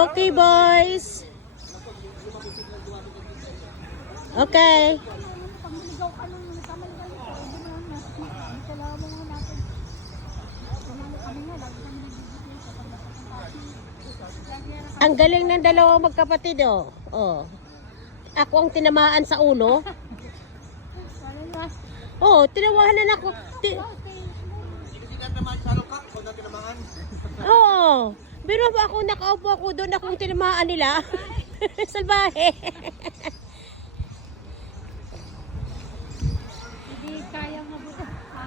Okay, boys. Okay. Ang galing ng dalawang magkapatid, oh. Oh. Ako ang tinamaan sa ulo. Oh, tinawahanan ako. Oo. Pero ba ako nakaupo ako doon, akong tinamaan nila. Salbahe. Hindi kaya mabuti. Ha?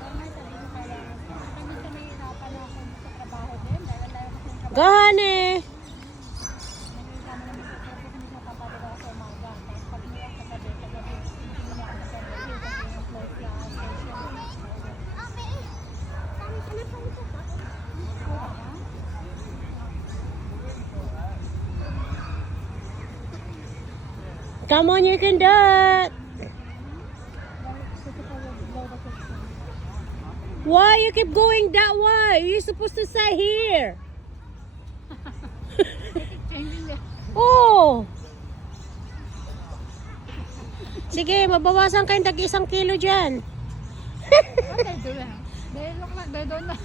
Tama, sabi mo kaya. Kami sa nahihirapan ako sa trabaho din. Dahil layo kasi yung trabaho. Gane. Nahihirapan naman sa trabaho kami sa papadala sa umaga. Tapos pag niyak sa gabi, hindi mo na ako sa gabi. Kasi yung close class. Come on, you can do it. Why you keep going that way? You're supposed to stay here. Oh. Sige, mabawasan kayong tag 1 kilo dyan. What they doing? They look like they don't know.